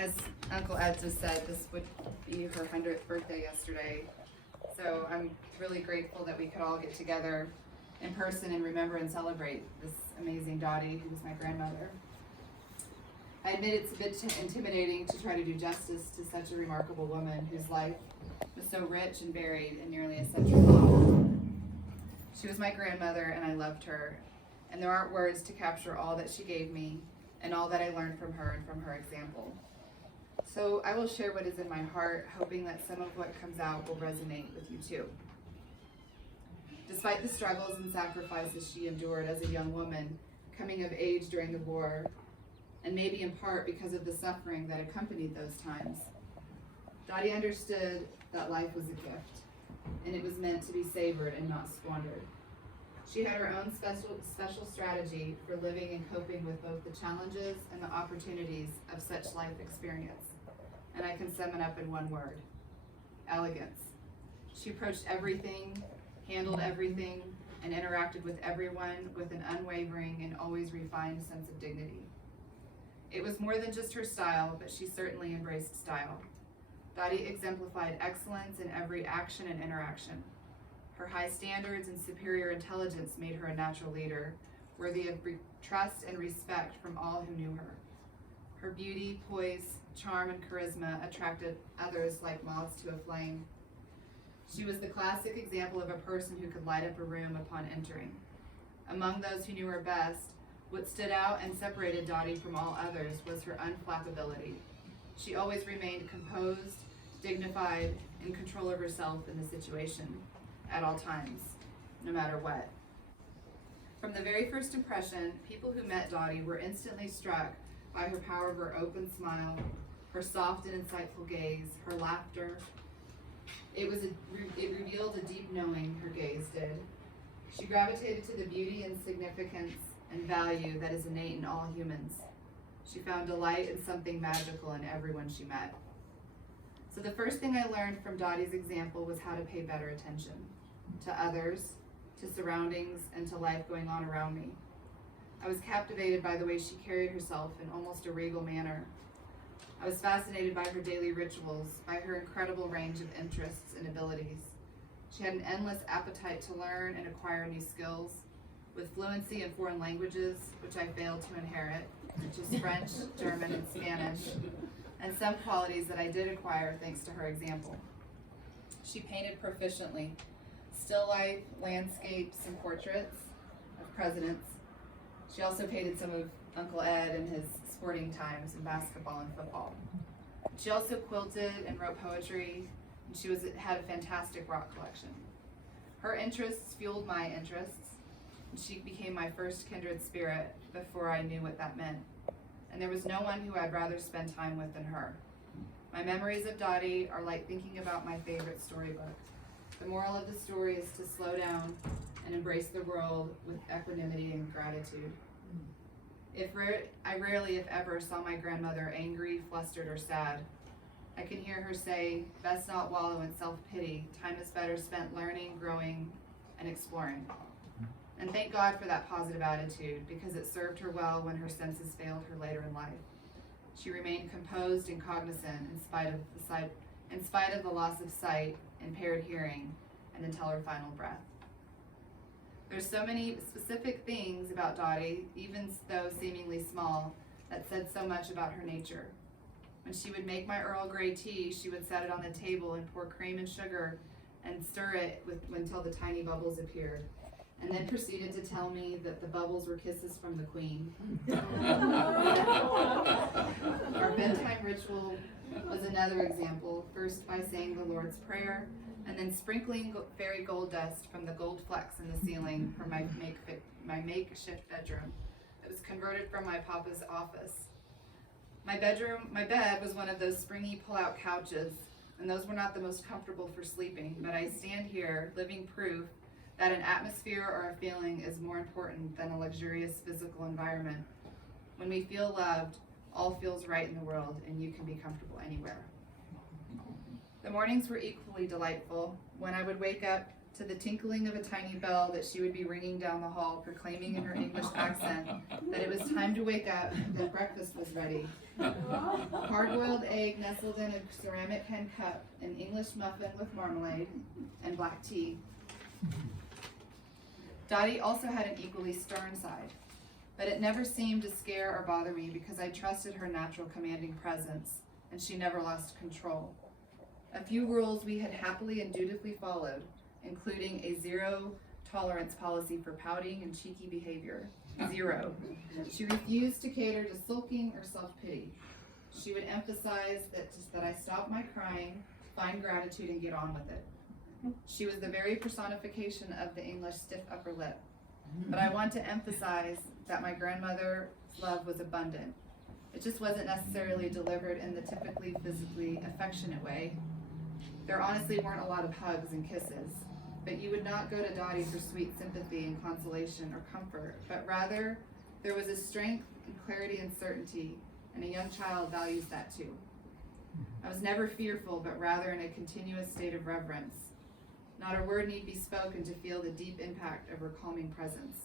As Uncle Ed just said, this would be her 100th birthday yesterday. So I'm really grateful that we could all get together in person and remember and celebrate this amazing Dottie, who was my grandmother. I admit it's a bit intimidating to try to do justice to such a remarkable woman whose life was so rich and varied in nearly a century long. She was my grandmother and I loved her, and there aren't words to capture all that she gave me and all that I learned from her and from her example. So I will share what is in my heart, hoping that some of what comes out will resonate with you too. Despite the struggles and sacrifices she endured as a young woman coming of age during the war, and maybe in part because of the suffering that accompanied those times, Dottie understood that life was a gift, and it was meant to be savored and not squandered. She had her own special strategy for living and coping with both the challenges and the opportunities of such life experience, and I can sum it up in one word: elegance. She approached everything, handled everything, and interacted with everyone with an unwavering and always refined sense of dignity. It was more than just her style, but she certainly embraced style. Dottie exemplified excellence in every action and interaction. Her high standards and superior intelligence made her a natural leader, worthy of trust and respect from all who knew her. Her beauty, poise, charm, and charisma attracted others like moths to a flame. She was the classic example of a person who could light up a room upon entering. Among those who knew her best, what stood out and separated Dottie from all others was her unflappability. She always remained composed, dignified, in control of herself in the situation, at all times, no matter what. From the very first impression, people who met Dottie were instantly struck by her power of her open smile, her soft and insightful gaze, her laughter. It revealed a deep knowing, her gaze did. She gravitated to the beauty and significance and value that is innate in all humans. She found delight in something magical in everyone she met. So the first thing I learned from Dottie's example was how to pay better attention to others, to surroundings, and to life going on around me. I was captivated by the way she carried herself in almost a regal manner. I was fascinated by her daily rituals, by her incredible range of interests and abilities. She had an endless appetite to learn and acquire new skills, with fluency in foreign languages, which I failed to inherit, such as French, German, and Spanish, and some qualities that I did acquire thanks to her example. She painted proficiently, still life, landscapes, and portraits of presidents. She also painted some of Uncle Ed in his sporting times in basketball and football. She also quilted and wrote poetry, and she had a fantastic rock collection. Her interests fueled my interests, and she became my first kindred spirit before I knew what that meant. And there was no one who I'd rather spend time with than her. My memories of Dottie are like thinking about my favorite storybook. The moral of the story is to slow down and embrace the world with equanimity and gratitude. I rarely, if ever, saw my grandmother angry, flustered, or sad. I can hear her say, "Best not wallow in self-pity. Time is better spent learning, growing, and exploring." And thank God for that positive attitude, because it served her well when her senses failed her later in life. She remained composed and cognizant in spite of the loss of sight, impaired hearing, and until her final breath. There's so many specific things about Dottie, even though seemingly small, that said so much about her nature. When she would make my Earl Grey tea, she would set it on the table and pour cream and sugar and stir it until the tiny bubbles appeared, and then proceeded to tell me that the bubbles were kisses from the Queen. Our bedtime ritual was another example, first by saying the Lord's Prayer, and then sprinkling fairy gold dust from the gold flecks in the ceiling from my makeshift bedroom that was converted from my papa's office. My bed was one of those springy pull-out couches, and those were not the most comfortable for sleeping, but I stand here, living proof that an atmosphere or a feeling is more important than a luxurious physical environment. When we feel loved, all feels right in the world, and you can be comfortable anywhere. The mornings were equally delightful. When I would wake up to the tinkling of a tiny bell that she would be ringing down the hall, proclaiming in her English accent that it was time to wake up, that breakfast was ready. Hard-boiled egg nestled in a ceramic hen cup, an English muffin with marmalade, and black tea. Dottie also had an equally stern side, but it never seemed to scare or bother me because I trusted her natural commanding presence, and she never lost control. A few rules we had happily and dutifully followed, including a zero tolerance policy for pouting and cheeky behavior. Zero. She refused to cater to sulking or self-pity. She would emphasize that I stop my crying, find gratitude, and get on with it. She was the very personification of the English stiff upper lip. But I want to emphasize that my grandmother's love was abundant. It just wasn't necessarily delivered in the typically physically affectionate way. There honestly weren't a lot of hugs and kisses, but you would not go to Dottie for sweet sympathy and consolation or comfort, but rather there was a strength and clarity and certainty, and a young child values that too. I was never fearful, but rather in a continuous state of reverence. Not a word need be spoken to feel the deep impact of her calming presence.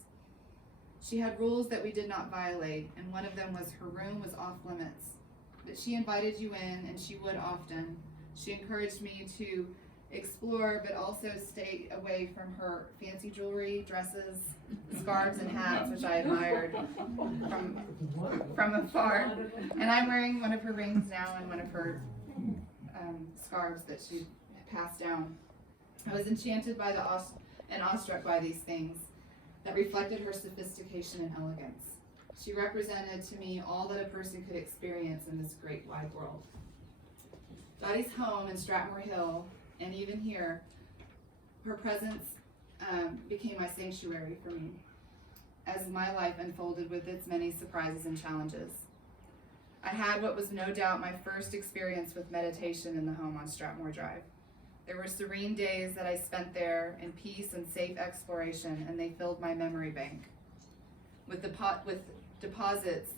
She had rules that we did not violate, and one of them was her room was off limits. But she invited you in, and she would often. She encouraged me to explore, but also stay away from her fancy jewelry, dresses, scarves, and hats, which I admired from afar. And I'm wearing one of her rings now and one of her scarves that she passed down. I was enchanted by and awestruck by these things that reflected her sophistication and elegance. She represented to me all that a person could experience in this great wide world. Dottie's home in Stratmore Hill, and even here, her presence became my sanctuary for me as my life unfolded with its many surprises and challenges. I had what was no doubt my first experience with meditation in the home on Stratmore Drive. There were serene days that I spent there in peace and safe exploration, and they filled my memory bank with deposits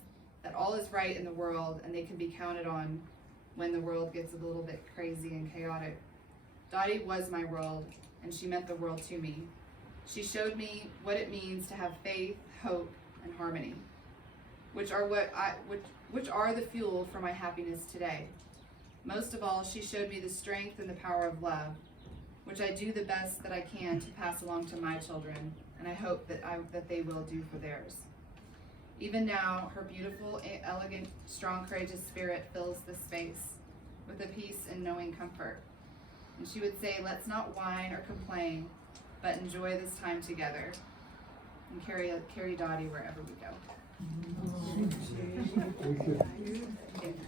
that all is right in the world and they can be counted on when the world gets a little bit crazy and chaotic. Dottie was my world, and she meant the world to me. She showed me what it means to have faith, hope, and harmony, which are the fuel for my happiness today. Most of all, she showed me the strength and the power of love, which I do the best that I can to pass along to my children, and I hope that they will do for theirs. Even now, her beautiful, elegant, strong, courageous spirit fills the space with a peace and knowing comfort. And she would say, let's not whine or complain, but enjoy this time together and carry Dottie wherever we go.